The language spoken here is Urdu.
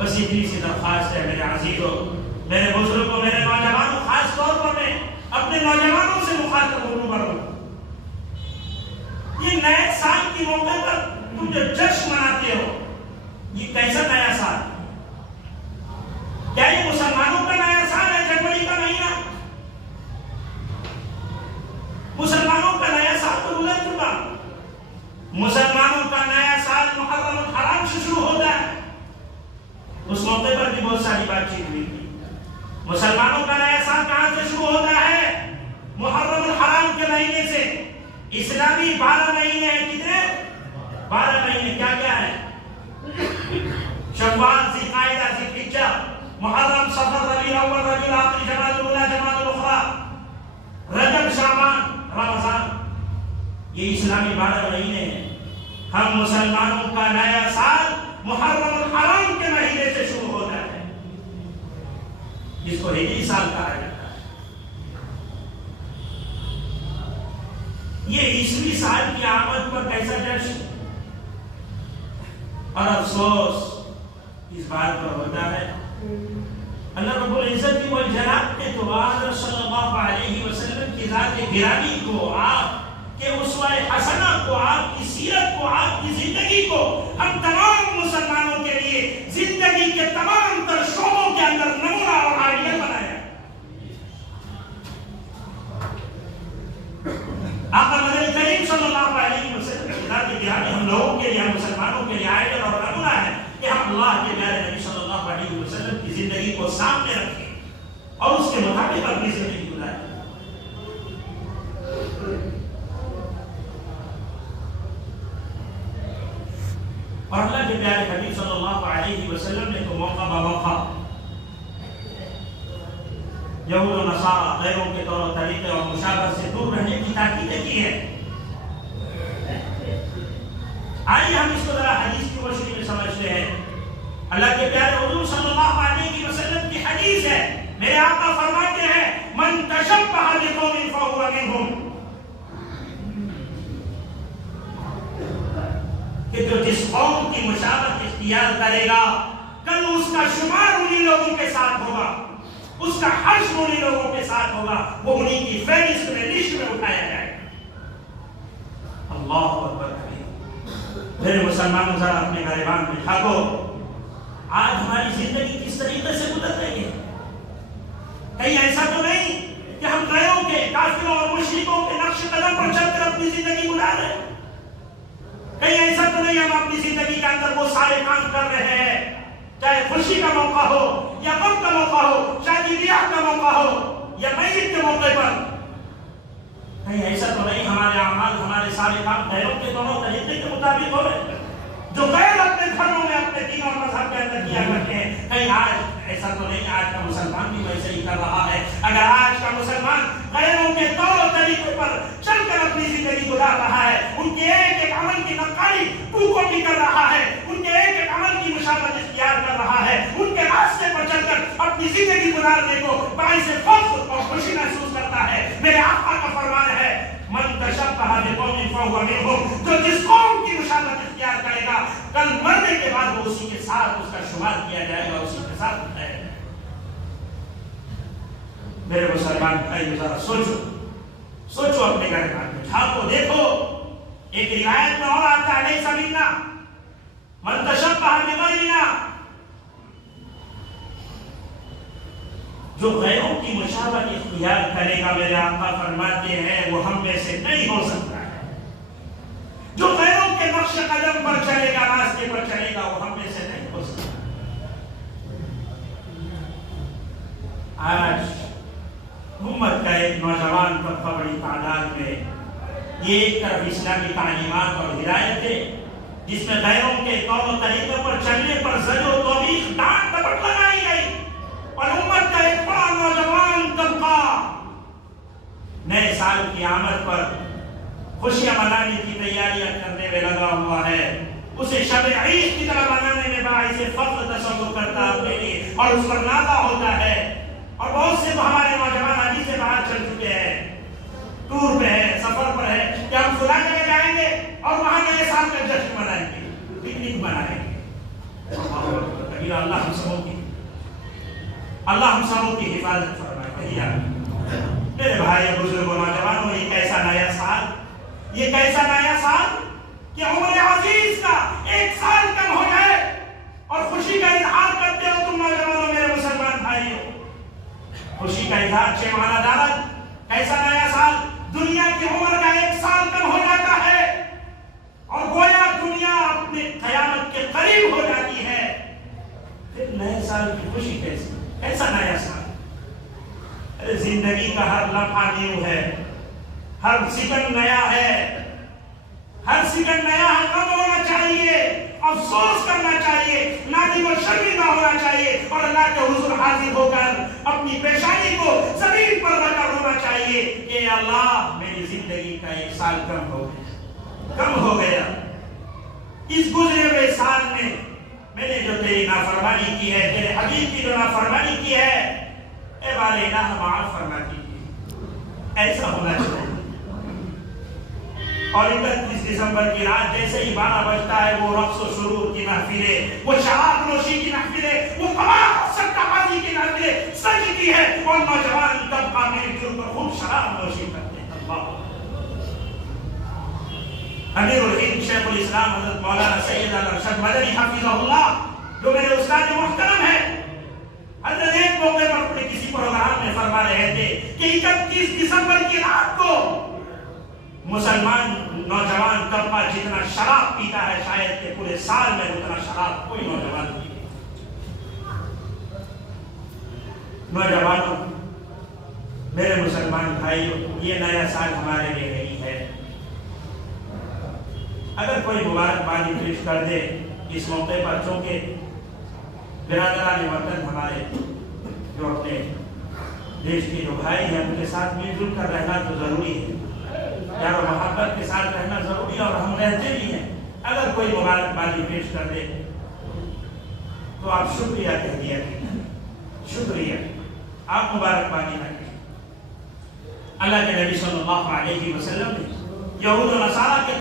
بس اتنی سی درخواست ہے میرے عزیزوں، میرے بزرگوں، میرے نوجوانوں، خاص طور پر میں اپنے نوجوانوں سے مخاطب ہوں۔ یہ نئے سال کے موقع پر تم جو جشن مناتے ہو، یہ کیسا نیا سال؟ کیا یہ مسلمانوں کا نیا سال ہے جنوری کا مہینہ؟ مسلمانوں کا نیا سال تو گزر چکا۔ مسلمانوں کا نیا سال محرم الحرام سے شروع ہوتا ہے۔ اس موقع پر بھی بہت ساری بات چیت ہوئی تھی۔ مسلمانوں کا نیا سال کہاں سے شروع ہوتا ہے؟ محرم الحرام کے مہینے سے۔ اسلامی 12 مہینے ہیں، کتنے؟ 12 مہینے۔ کیا کیا ہے؟ شوال، ذوالقعدہ، ذوالحجہ، محرم، صفر، ربیع الاول، ربیع الاخر، جمادی الاولی، جمادی الاخری، رجب، شعبان، رمضان۔ یہ اسلامی 12 مہینے ہیں۔ ہم مسلمانوں کا نیا سال محرم الحرام کے مہینے سے شروع ہوتا ہے، جس کو ہجری سال کہا جاتا ہے۔ یہ عیسوی سال کی آمد پر کیسا جشن اور افسوس اس بات پر ہوتا ہے، اللہ رب العزت کی والجلال نے تو حضرت صلی اللہ علیہ وسلم کی ذات گرامی کو، آپ کہ اسوہ حسنہ کو، آپ کی سیرت کو، آپ کی زندگی کو ہم تمام مسلمانوں کے لیے زندگی کے تمام تر شعبوں کے اندر نمونہ اور آئیڈیل بنایا۔ آقا مدنی کریم صلی اللہ علیہ وسلم کی ذات گرامی ہم لوگوں کے لیے، ہم مسلمانوں کے لیے آئیڈیل اور نمونہ ہے کہ ہم اللہ کے پیارے نبی صلی اللہ علیہ وسلم کی زندگی کو سامنے رکھیں اور اس کے مطابق اپنی زندگی گزاریں۔ اور اللہ کے پیارے حبیب صلی اللہ علیہ وسلم نے تو موقع بموقع یہود و نصارہ، غیروں کے طور و طریقے اور مشابہت سے دور رہنے کی تاکید کی ہے۔ آئیے ہم اس کو ذرا حدیث کی روشنی میں سمجھتے ہیں۔ اللہ کے پیارے حضور صلی اللہ علیہ وسلم کی حدیث ہے، میرے آقا فرماتے ہیں من تشبہ بقوم فہو منہم، کہ جو جس قوم کی مشابہت اختیار کرے گا کل اس کا شمار انہی لوگوں کے ساتھ ہوگا، اس کا حشر انہی لوگوں کے ساتھ ہوگا، وہ انہی کی فہرست میں، لسٹ میں اٹھایا جائے گا۔ اللہ اکبر کبیر۔ میرے مسلمانوں ذرا اپنے گریبان میں ٹھاکو، آج ہماری زندگی کس طریقے سے گزر رہی ہے؟ کہیں ایسا تو نہیں کہ ہم غیروں کے، کافروں اور مشرکوں کے نقش قدم پر چل کر اپنی زندگی گزار رہے ہیں؟ کہیں ایسا تو نہیں ہم اپنی زندگی کے اندر وہ سارے کام کر رہے ہیں، چاہے خوشی کا موقع ہو یا غم کا موقع ہو، شادی بیاہ کا موقع ہو یا میت کے موقع پر؟ کہیں ایسا تو نہیں ہمارے اعمال، ہمارے سارے کام غیروں کے طور طریقے کے مطابق ہو رہے ہیں، جو غیر اپنے گھروں میں اپنے دین اور مذہب کے اندر کیا کرتے ہیں؟ کہیں آج ایسا تو نہیں آج کا مسلمان بھی ویسے ہی کر رہا ہے؟ اگر آج کا مسلمان غیروں کے طور طریقے پر چل کر اپنی زندگی گزار رہا ہے، ان کے ایک ایک عمل کی نقالی کاپی کر رہا ہے، ان کے ایک ایک عمل کی مشابہت اختیار کر رہا ہے، ان کے راستے پر چل کر اپنی زندگی گزارنے کو باعث فخر اور خوشی محسوس کرتا ہے، میرے آقا کا فرمان ہے من تشبہ بقوم فہو منہم، جو جس قوم کی مشابہت اختیار کرے گا کل مرنے کے بعد وہ اسی کے ساتھ اس کا شمار کیا جائے گا، اسی کے ساتھ اٹھایا جائے گا۔ میرے مسلمان بھائی ذرا سوچو اپنے گھر میں ٹھاکو، دیکھو ایک روایت میں اور آتا ہے لیس منا من تشبہ بغیرنا، جو غیروں کی مشابہت اختیار کرے گا میرے آقا فرماتے ہیں وہ ہم میں سے نہیں ہو سکتا ہے، جو غیروں کے نقش قدم پر چلے گا، راستے پر چلے گا، وہ ہم میں سے نہیں ہو سکتا۔ آج امت کا ایک نوجوان طبقہ بڑی تعداد میں یہ ایک طرف اسلامی تعلیمات اور ہدایت ہے جس میں غیروں کے طور و طریقوں پر چلنے پر زجر و توبیخ، ڈانٹ ڈپٹ لگائی گئی، اور امت کا ایک بڑا نوجوان طبقہ نئے سال کی آمد پر خوشیاں منانے کی تیاریاں کرنے میں لگا ہوا ہے، اسے شب عید کی طرح منانے میں باعث فخر تصور کرتا ہے اپنے لیے اور اس پر نازا ہوتا ہے۔ اور بہت سے تو ہمارے نوجوان ابھی سے باہر چل چکے ہیں، ٹور پہ ہے، سفر پر ہے کہ ہم فلاں جگہ جائیں گے اور وہاں نئے سال کا جشن منائیں گے، پکنک منائیں گے۔ اللہ ہم سبوں کی حفاظت فرمائے. کہیے میرے بھائی بزرگوں نوجوانوں، یہ کیسا نیا سال کہ عمر عزیز کا 1 سال کم ہو جائے اور خوشی کا اظہار کرتے ہو تم نوجوانوں میرے مسلمان بھائیوں. خوشی کا اظہار 6 ماہ دارت. کیسا نیا سال؟ دنیا کی عمر کا 1 سال کم ہو جاتا ہے اور گویا دنیا اپنے قیامت کے قریب ہو جاتی ہے. پھر نئے سال کی خوشی کیسا نیا سال؟ زندگی کا ہر لمحہ نیو ہے، ہر سیکنڈ نیا ہے، غم ہونا چاہیے، افسوس کرنا چاہیے، نادم و شرمندہ ہونا چاہیے اور اللہ کے حضور حاضر ہو کر اپنی پیشانی کو زمین پر رکھ کر رونا چاہیے کہ اللہ میری زندگی کا 1 سال کم ہو گیا. اس گزرے ہوئے سال میں نے جو تیری نافرمانی کی ہے، تیرے حبیب کی جو نافرمانی کی ہے، اے بار الہ معاف فرما دیجیے. ایسا ہونا چاہیے. اور 31 دسمبر کی رات جیسے ہی 12 بجتا ہے، وہ رقص و سرور کی محفلیں، وہ شراب نوشی کی محفلیں، وہ سٹہ بازی کی محفلیں سجتی ہے اور نوجوان طبقہ مل جل کر خوب شراب نوشی کرتے ہیں. اللہ امیر الہند شیخ الاسلام حضرت مولانا سید الارشد مدنی حفظہ اللہ، جو میرے استاد محترم ہے، حضرت ایک موقع پر اپنے کسی پروگرام میں فرما رہے تھے کہ 31 دسمبر کی رات کو مسلمان نوجوان طبقہ جتنا شراب پیتا ہے شاید کہ پورے سال میں اتنا شراب کوئی نوجوان نہیں پیتا. نوجوانوں، میرے مسلمان بھائیوں، یہ نیا سال ہمارے لیے نہیں ہے. اگر کوئی مبارکبادی پیش کر دے اس موقع پر، چونکہ برادران وطن ہمارے جو اپنے دیش کے جو بھائی ہیں ان کے ساتھ مل جل کر رہنا تو ضروری ہے، پیار و محبت کے ساتھ رہنا ضروری ہے اور ہم رہتے بھی ہیں. اگر کوئی مبارکبادی پیش کر دے تو آپ شکریہ کہہ دیا کیجیے، شکریہ، آپ مبارکبادی نہ کہیں. اللہ کے نبی صلی اللہ علیہ وسلم نے یہود و نصارہ کے